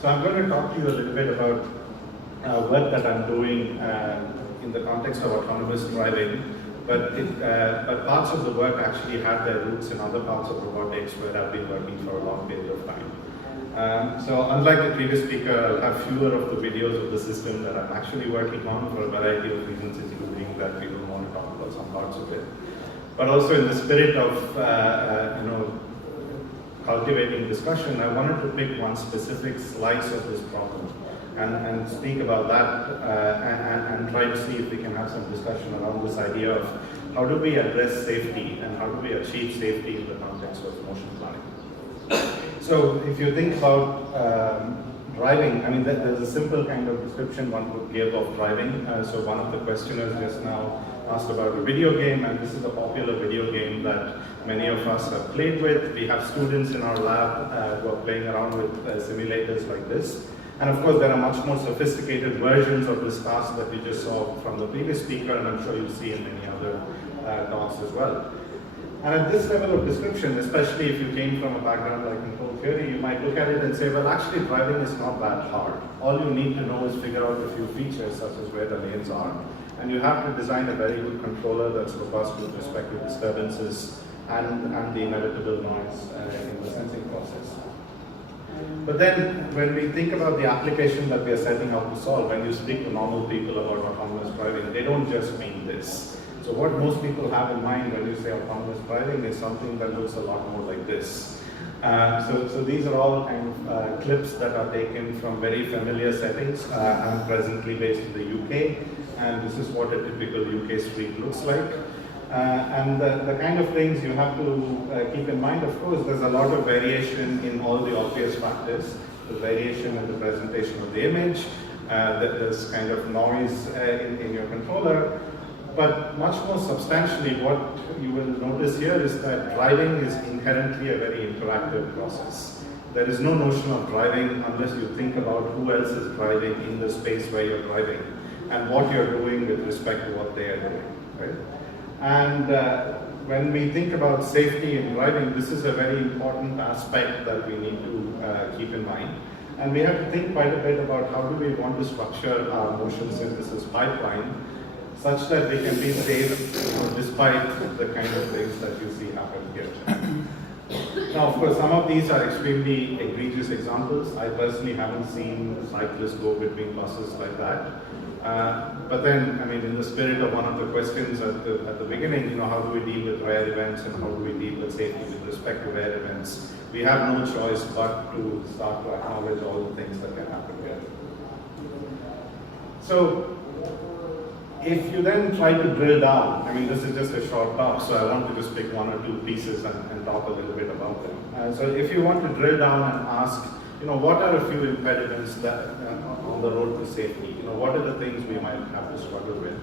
So I'm going to talk to you a little bit about work that I'm doing in the context of autonomous driving, but parts of the work actually had their roots in other parts of robotics where I've been working for a long period of time. So unlike the previous speaker, I'll have fewer of the videos of the system that I'm actually working on for a variety of reasons, including that we don't want to talk about some parts of it. But also in the spirit of cultivating discussion, I wanted to pick one specific slice of this problem and speak about that and try to see if we can have some discussion around this idea of how do we address safety and how do we achieve safety in the context of motion planning. So if you think about driving, I mean, there's a simple kind of description one could give of driving. So one of the questioners just now asked about a video game, and this is a popular video game that many of us have played with. We have students in our lab who are playing around with simulators like this. And of course, there are much more sophisticated versions of this task that we just saw from the previous speaker, and I'm sure you'll see in many other talks as well. And at this level of description, especially if you came from a background like control theory, you might look at it and say, well, actually driving is not that hard. All you need to know is figure out a few features, such as where the lanes are. And you have to design a very good controller that's robust with respect to disturbances and the inevitable noise in the sensing process. But then, when we think about the application that we are setting out to solve, when you speak to normal people about autonomous driving, they don't just mean this. So what most people have in mind when you say autonomous driving is something that looks a lot more like this. So these are all kind of clips that are taken from very familiar settings. I'm presently based in the UK, and this is what a typical UK street looks like. And the kind of things you have to keep in mind, of course, there's a lot of variation in all the obvious factors. The variation in the presentation of the image, there's kind of noise in your controller. But much more substantially, what you will notice here is that driving is inherently a very interactive process. There is no notion of driving unless you think about who else is driving in the space where you're driving and what you're doing with respect to what they are doing, right? And when we think about safety in driving, this is a very important aspect that we need to keep in mind. And we have to think quite a bit about how do we want to structure our motion synthesis pipeline such that we can be safe despite the kind of things that you see happen here. Now, of course, some of these are extremely egregious examples. I personally haven't seen cyclists go between buses like that. But then, I mean, in the spirit of one of the questions at the beginning, how do we deal with rare events and how do we deal with safety with respect to rare events? We have no choice but to start to acknowledge all the things that can happen here. So, if you then try to drill down, I mean, this is just a short talk, so I want to just pick one or two pieces and talk a little bit about them. So if you want to drill down and ask, what are a few impediments that on the road to safety? What are the things we might have to struggle with?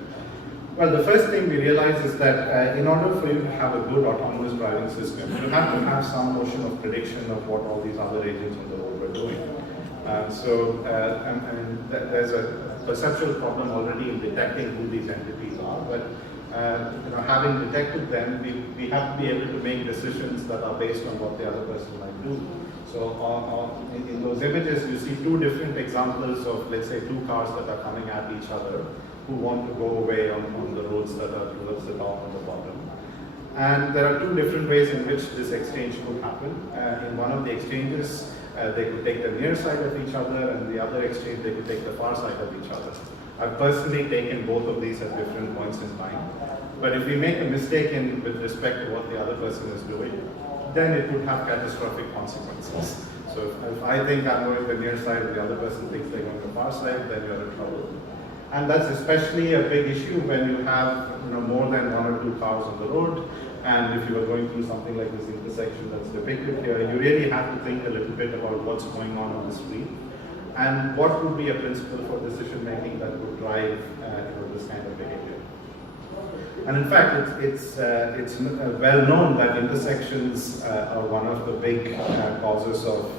Well, the first thing we realize is that in order for you to have a good autonomous driving system, you have to have some notion of prediction of what all these other agents on the road were doing. There's a perceptual problem already in detecting who these entities are, but having detected them, we have to be able to make decisions that are based on what the other person might do. So in those images, you see two different examples of, let's say, two cars that are coming at each other who want to go away on the roads that are towards the top and the bottom. And there are two different ways in which this exchange could happen. In one of the exchanges, they could take the near side of each other, and the other exchange, they could take the far side of each other. I've personally taken both of these at different points in time. But if we make a mistake with respect to what the other person is doing, then it would have catastrophic consequences. So if I think I'm going the near side, and the other person thinks they're going the far side, then you're in trouble. And that's especially a big issue when you have more than one or two cars on the road. And if you are going through something like this intersection that's depicted here, you really have to think a little bit about what's going on the street and what would be a principle for decision making that would drive this kind of behavior. And in fact, it's well known that intersections are one of the big causes of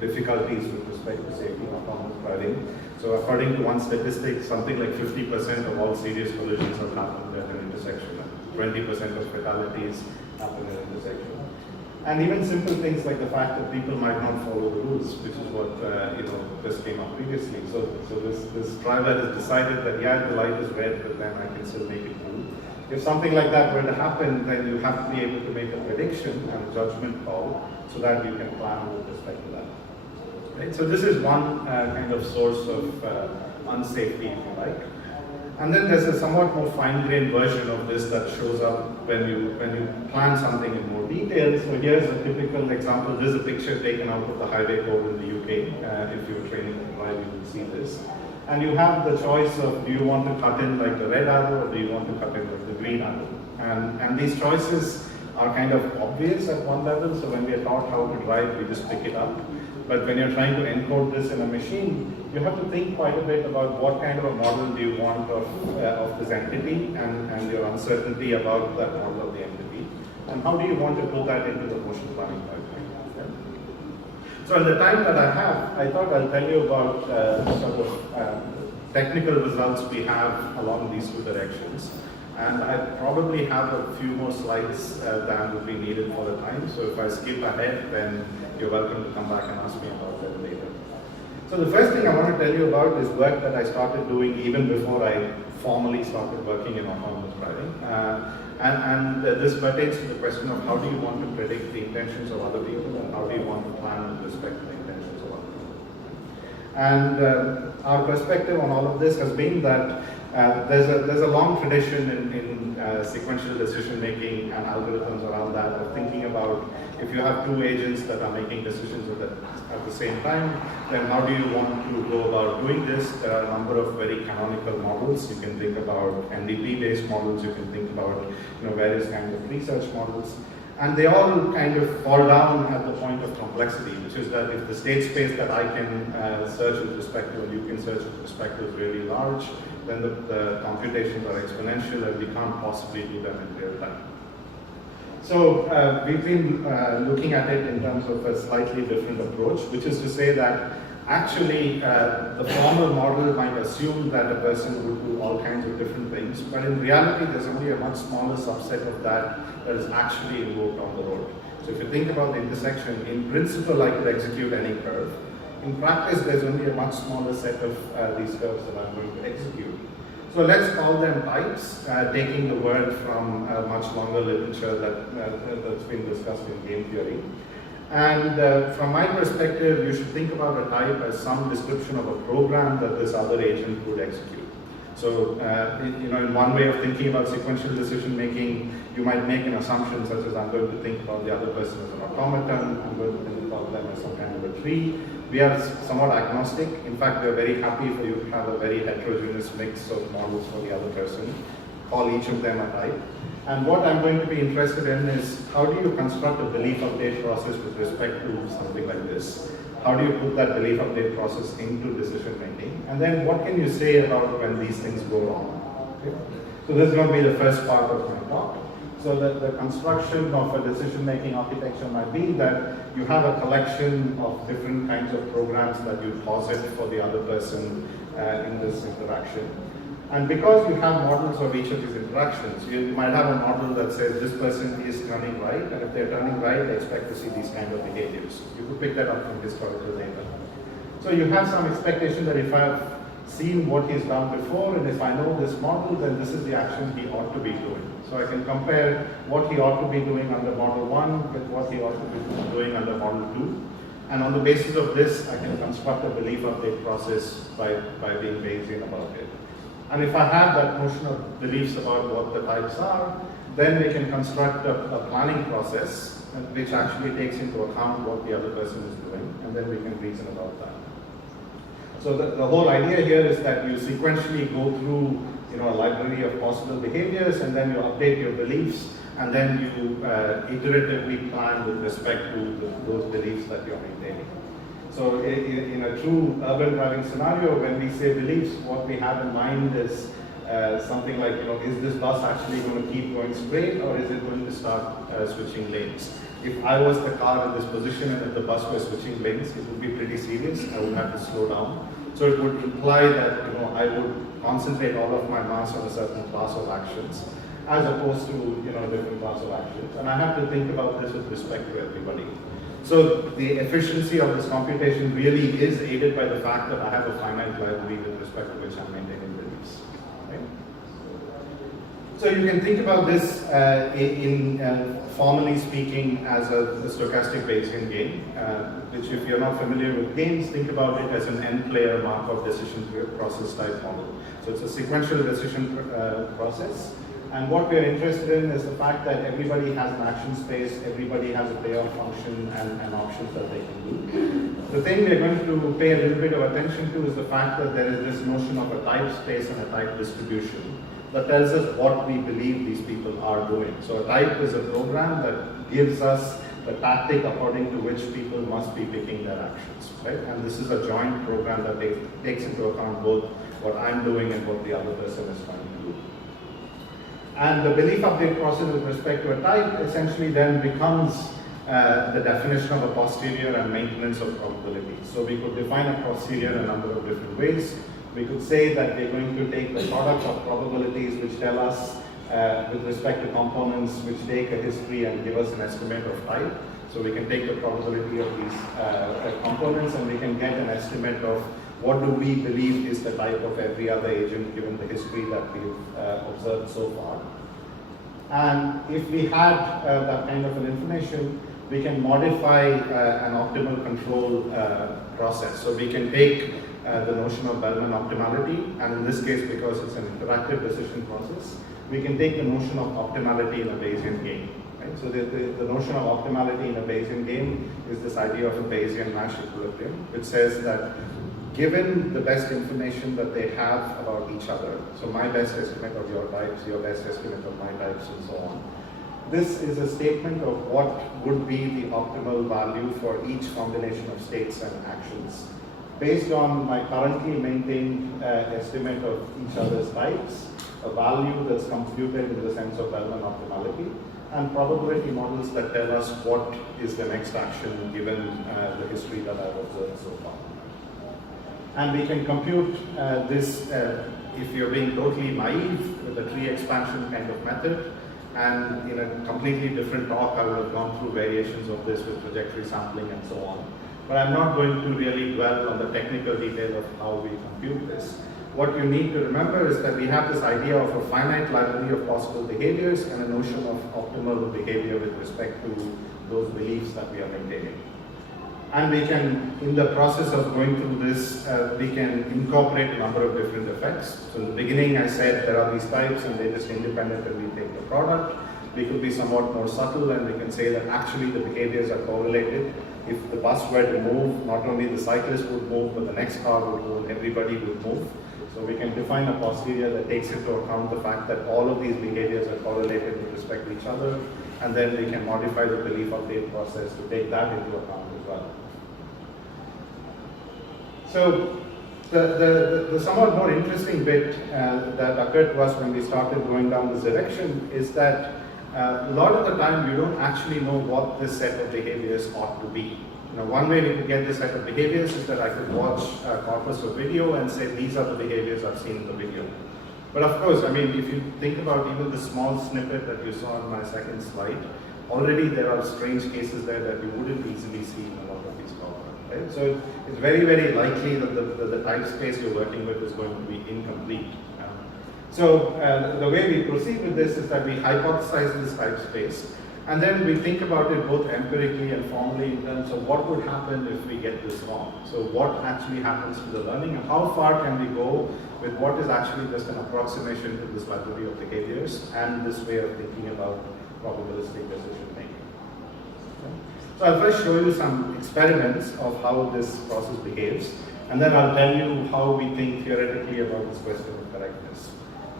difficulties with respect to safety and autonomous driving. So according to one statistic, something like 50% of all serious collisions have happened at an intersection. 20% of fatalities happen at an intersection. And even simple things like the fact that people might not follow the rules, which is what this came up previously. So this driver has decided that yeah, the light is red, but then I can still make it blue. If something like that were to happen, then you have to be able to make a prediction and a judgment call so that you can plan with respect to that. Right? So this is one kind of source of unsafety, if you like. And then there's a somewhat more fine-grained version of this that shows up when you plan something in more detail. So here's a typical example. This is a picture taken out of the highway code in the UK. If you're training to drive, you will see this. And you have the choice of, do you want to cut in like the red arrow, or do you want to cut in like the green arrow? And these choices are kind of obvious at one level. So when we are taught how to drive, we just pick it up. But when you're trying to encode this in a machine, you have to think quite a bit about what kind of a model do you want of this entity and your uncertainty about that model of the entity. And how do you want to put that into the motion planning pipeline? Okay? So in the time that I have, I thought I'll tell you about sort of technical results we have along these two directions. And I probably have a few more slides than would be needed for the time. So if I skip ahead, then you're welcome to come back and ask me about that later. So the first thing I want to tell you about is work that I started doing even before I formally started working in autonomous driving. This pertains to the question of how do you want to predict the intentions of other people and how do you want to plan with respect to the intentions of other people. And our perspective on all of this has been that there's a long tradition in sequential decision making and algorithms around that of thinking about if you have two agents that are making decisions at the same time, then how do you want to go about doing this? There are a number of very canonical models. You can think about NDP-based models. You can think about various kinds of research models. And they all kind of fall down at the point of complexity, which is that if the state space that I can search with respect to and you can search with respect to is really large, then the computations are exponential and we can't possibly do them in real time. So we've been looking at it in terms of a slightly different approach, which is to say that actually the formal model might assume that a person would do all kinds of different things, but in reality there's only a much smaller subset of that is actually invoked on the road. So if you think about the intersection, in principle I could execute any curve. In practice there's only a much smaller set of these curves that I'm going to execute. So let's call them types, taking the word from a much longer literature that's been discussed in game theory. And from my perspective, you should think about a type as some description of a program that this other agent would execute. So, in one way of thinking about sequential decision making, you might make an assumption such as I'm going to think about the other person as an automaton, I'm going to think about them as some kind of a tree. We are somewhat agnostic. In fact, we are very happy for you to have a very heterogeneous mix of models for the other person. Call each of them a type. And what I'm going to be interested in is how do you construct a belief update process with respect to something like this? How do you put that belief update process into decision making? And then what can you say about when these things go wrong? Okay? So this is going to be the first part of my talk. So the construction of a decision-making architecture might be that you have a collection of different kinds of programs that you posit for the other person in this interaction. And because you have models of each of these interactions, you might have a model that says this person is turning right, and if they're turning right, they expect to see these kind of behaviors. You could pick that up from historical data. So you have some expectation that if I've seen what he's done before, and if I know this model, then this is the action he ought to be doing. So I can compare what he ought to be doing under model 1 with what he ought to be doing under model 2. And on the basis of this, I can construct a belief update process by being Bayesian about it. And if I have that notion of beliefs about what the types are, then we can construct a planning process which actually takes into account what the other person is doing, and then we can reason about that. So the whole idea here is that you sequentially go through a library of possible behaviors, and then you update your beliefs, and then you iteratively plan with respect to those beliefs that you're maintaining. So in a true urban driving scenario, when we say beliefs, what we have in mind is something like, is this bus actually going to keep going straight, or is it going to start switching lanes? If I was the car in this position and if the bus was switching lanes, it would be pretty serious. I would have to slow down. So it would imply that I would concentrate all of my mass on a certain class of actions. as opposed to different class of actions. And I have to think about this with respect to everybody. So the efficiency of this computation really is aided by the fact that I have a finite library with respect to which I'm maintaining beliefs. Right? So you can think about this formally speaking as a stochastic Bayesian game, which if you're not familiar with games, think about it as an n-player Markov decision process type model. So it's a sequential decision process. And what we're interested in is the fact that everybody has an action space, everybody has a payoff function and options that they can do. The thing we're going to pay a little bit of attention to is the fact that there is this notion of a type space and a type distribution that tells us what we believe these people are doing. So a type is a program that gives us the tactic according to which people must be picking their actions, right? And this is a joint program that takes into account both what I'm doing and what the other person is trying to do. And the belief update process with respect to a type essentially then becomes the definition of a posterior and maintenance of probability. So we could define a posterior in a number of different ways. We could say that we're going to take the product of probabilities which tell us with respect to components which take a history and give us an estimate of type. So we can take the probability of these components and we can get an estimate of what do we believe is the type of every other agent given the history that we've observed so far. And if we had that kind of an information, we can modify an optimal control process. So we can take the notion of Bellman optimality, and in this case, because it's an interactive decision process, we can take the notion of optimality in a Bayesian game. Right? So the notion of optimality in a Bayesian game is this idea of a Bayesian Nash equilibrium, which says that given the best information that they have about each other, so my best estimate of your types, your best estimate of my types, and so on, this is a statement of what would be the optimal value for each combination of states and actions. Based on my currently maintained estimate of each other's types, a value that's computed in the sense of Bellman optimality, and probability models that tell us what is the next action given the history that I've observed so far. And we can compute this if you're being totally naive with a tree expansion kind of method. And in a completely different talk, I would have gone through variations of this with trajectory sampling and so on. But I'm not going to really dwell on the technical detail of how we compute this. What you need to remember is that we have this idea of a finite library of possible behaviors and a notion of optimal behavior with respect to those beliefs that we are maintaining. And we can, in the process of going through this, we can incorporate a number of different effects. So in the beginning, I said there are these types and they're just independent and we take the product. We could be somewhat more subtle and we can say that actually the behaviors are correlated. If the bus were to move, not only the cyclist would move, but the next car would move, everybody would move. So we can define a posterior that takes into account the fact that all of these behaviors are correlated with respect to each other, and then we can modify the belief update process to take that into account as well. So the somewhat more interesting bit that occurred to us when we started going down this direction is that a lot of the time you don't actually know what this set of behaviors ought to be. One way we could get this set of behaviors is that I could watch a corpus of video and say these are the behaviors I've seen in the video. But of course, I mean, if you think about even the small snippet that you saw on my second slide, already there are strange cases there that you wouldn't easily see in a lot of these problems. Right? So it's very, very likely that the type space you're working with is going to be incomplete. So the way we proceed with this is that we hypothesize this type space, and then we think about it both empirically and formally in terms of what would happen if we get this wrong. So what actually happens to the learning, and how far can we go with what is actually just an approximation to this library of behaviors and this way of thinking about probabilistic decision making. Okay. So I'll first show you some experiments of how this process behaves, and then I'll tell you how we think theoretically about this question of correctness.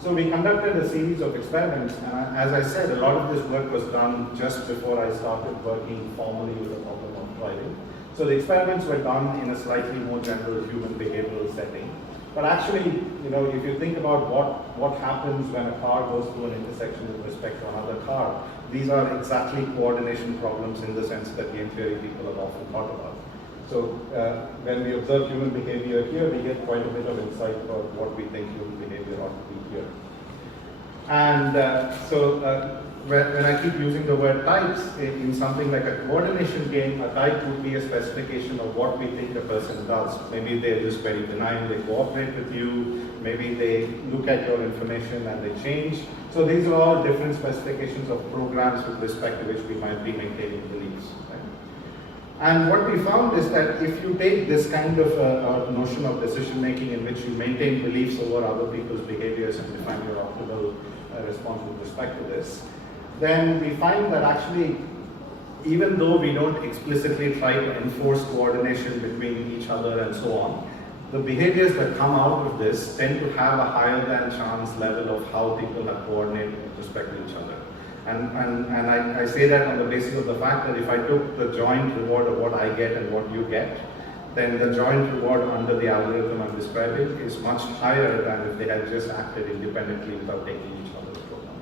So we conducted a series of experiments, and as I said, a lot of this work was done just before I started working formally with the problem of driving. So the experiments were done in a slightly more general human behavioral setting. But actually, if you think about what happens when a car goes through an intersection with respect to another car, these are exactly coordination problems in the sense that game theory people have often thought about. So when we observe human behavior here, we get quite a bit of insight about what we think human behavior ought to be here. And when I keep using the word types in something like a coordination game, a type would be a specification of what we think a person does. Maybe they're just very benign, they cooperate with you, maybe they look at your information and they change. So these are all different specifications of programs with respect to which we might be maintaining beliefs. Right? And what we found is that if you take this kind of notion of decision making in which you maintain beliefs over other people's behaviors and define your optimal response with respect to this, then we find that actually, even though we don't explicitly try to enforce coordination between each other and so on, the behaviors that come out of this tend to have a higher than chance level of how people are coordinated with respect to each other. And I say that on the basis of the fact that if I took the joint reward of what I get and what you get, then the joint reward under the algorithm I'm describing is much higher than if they had just acted independently without taking each other's program.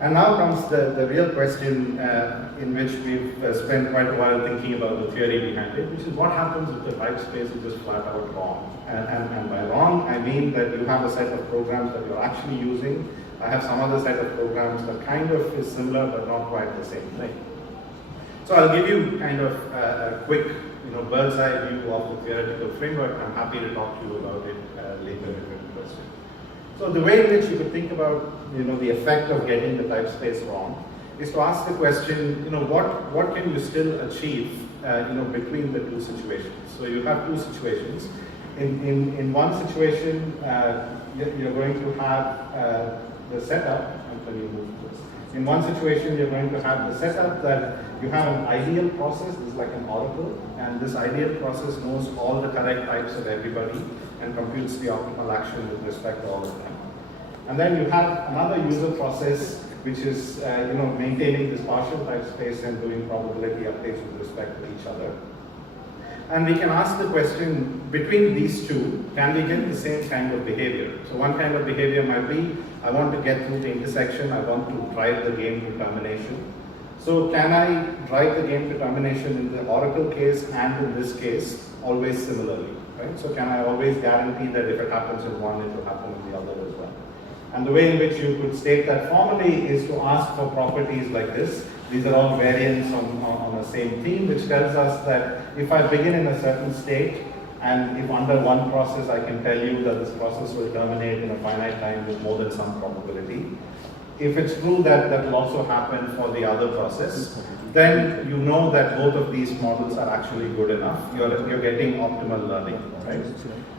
And now comes the real question in which we've spent quite a while thinking about the theory behind it, which is what happens if the type space is just flat out wrong. And by wrong, I mean that you have a set of programs that you're actually using. I have some other set of programs that kind of is similar but not quite the same thing. So I'll give you kind of a quick, bird's eye view of the theoretical framework. I'm happy to talk to you about it later if you have a question. So the way in which you could think about, the effect of getting the type space wrong is to ask the question, what can you still achieve, between the two situations? So you have two situations. In one situation, you're going to have the setup. Can you move this? In one situation, you're going to have the setup that you have an ideal process. This is like an oracle, and this ideal process knows all the correct types of everybody and computes the optimal action with respect to all of them. And then you have another user process which is maintaining this partial type space and doing probability updates with respect to each other. And we can ask the question, between these two, can we get the same kind of behavior? So one kind of behavior might be, I want to get through the intersection, I want to drive the game to termination. So can I drive the game to termination in the oracle case and in this case, always similarly, right? So can I always guarantee that if it happens in one, it will happen in the other as well? And the way in which you could state that formally is to ask for properties like this. These are all variants on the same theme, which tells us that if I begin in a certain state, and if under one process I can tell you that this process will terminate in a finite time with more than some probability, if it's true that that will also happen for the other process, then you know that both of these models are actually good enough. You're getting optimal learning, right?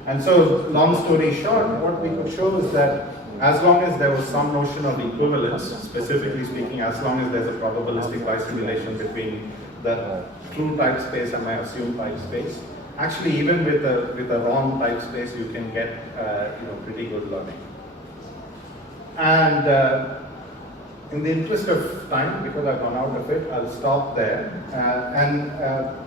And so, long story short, what we could show is that as long as there was some notion of equivalence, specifically speaking, as long as there's a probabilistic bisimulation between the true type space and my assumed type space, actually even with a wrong type space, you can get pretty good learning. And in the interest of time, because I've gone out of it, I'll stop there.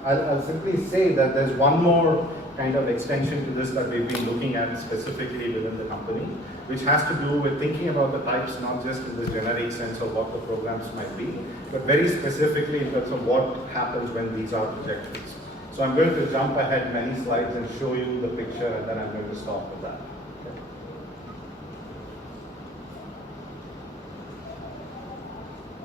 I'll simply say that there's one more kind of extension to this that we've been looking at specifically within the company, which has to do with thinking about the types not just in the generic sense of what the programs might be, but very specifically in terms of what happens when these are trajectories. So I'm going to jump ahead many slides and show you the picture, and then I'm going to stop with that. Okay.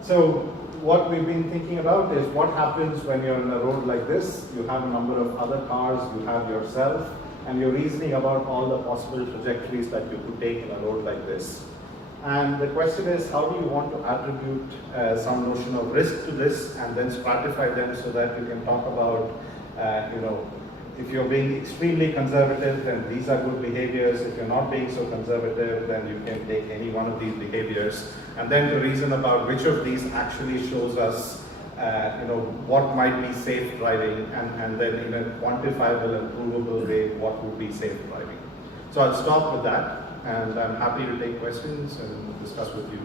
So what we've been thinking about is what happens when you're on a road like this. You have a number of other cars, you have yourself, and you're reasoning about all the possible trajectories that you could take in a road like this. And the question is, how do you want to attribute some notion of risk to this and then stratify them so that you can talk about, if you're being extremely conservative, then these are good behaviors. If you're not being so conservative, then you can take any one of these behaviors. And then to reason about which of these actually shows us, what might be safe driving, and then in a quantifiable and provable way, what would be safe driving. So I'll stop with that, and I'm happy to take questions and discuss with you